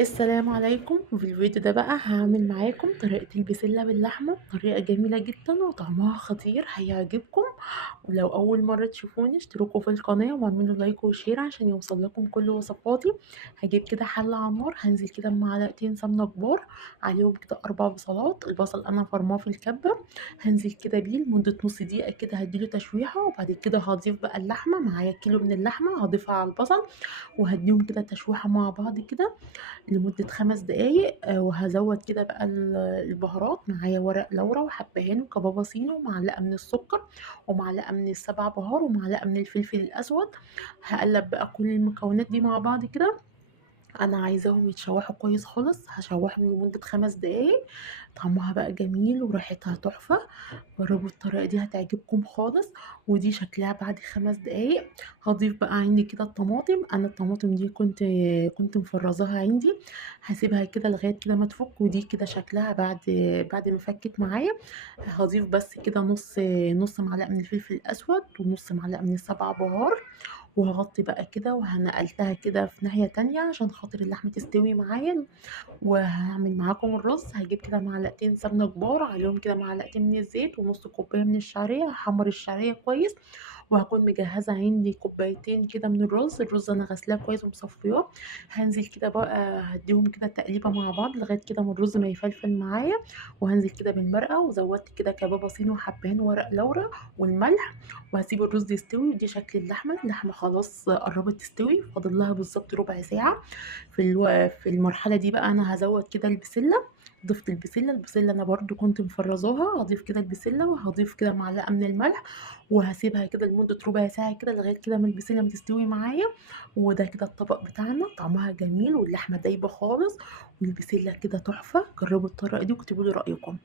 السلام عليكم. في الفيديو ده بقى هعمل معاكم طريقة البسلة باللحمة، طريقة جميلة جدا وطعمها خطير هيعجبكم. ولو أول مرة تشوفوني اشتركوا في القناة واعملوا لايك وشير عشان يوصل لكم كل وصفاتي. هجيب كده حلة على النار، هنزل كده بمعلقتين سمنة كبار، عليهم كده 4 بصلات. البصل أنا فرماه في الكبة، هنزل كده بيه لمدة نص دقيقة كده، هديله تشويحة. وبعد كده هضيف بقى اللحمة، معايا كيلو من اللحمة هضيفها على البصل وهديهم كده تشويحة مع بعض كده لمدة 5 دقايق. وهزود كده بقى البهارات، معايا ورق لورا وحبهان وكبابا صيني ومعلقة من السكر ومعلقة من السبع بهار ومعلقة من الفلفل الأسود. هقلب بقى كل المكونات دي مع بعض كده. انا عايزاهم يتشوحوا كويس خالص، هشوحهم لمدة 5 دقايق. طعمها بقى جميل وريحتها تحفة. جربوا الطريقة دي هتعجبكم خالص. ودي شكلها بعد 5 دقايق. هضيف بقى عندي كده الطماطم، انا الطماطم دي كنت مفرزاها عندي. هسيبها كده لغاية كده ما تفك، ودي كده شكلها بعد ما فكت معايا. هضيف بس كده نص معلقة من الفلفل الأسود ونص معلقة من السبع بهار. وهغطي بقى كده وهنقلتها كده في ناحية تانية عشان خاطر اللحمة تستوي معايا. وهعمل معاكم الرز، هجيب كده معلقتين سمنة كبار، عليهم كده معلقتين من الزيت ونص كوباية من الشعرية، هحمر الشعرية كويس. وهكون مجهزة عندي كوبايتين كده من الرز أنا غسلاه كويس ومصفياه. هنزل كده بقى هديهم كده تقليبة مع بعض لغاية كده ما الرز ما يفلفل معايا. وهنزل كده بالمرقة، وزودت كده كبابة صيني وحبهان ورق لورا والملح. وهسيب الرز يستوي. ودي شكل اللحمة خلاص قربت تستوي، فاضل لها بالظبط ربع ساعة. في المرحلة دي بقى أنا هزود كده البسلة. ضفت البسلة أنا برضو كنت مفرزاها، هضيف كده البسلة وهضيف كده معلقة من الملح. وهسيبها كده لمدة ربع ساعة كده لغاية كده ما البسلة تستوي معايا. وده كده الطبق بتاعنا، طعمها جميل واللحمة دايبة خالص والبسلة كده تحفة. جربوا الطريقة دي واكتبوا لي رأيكم.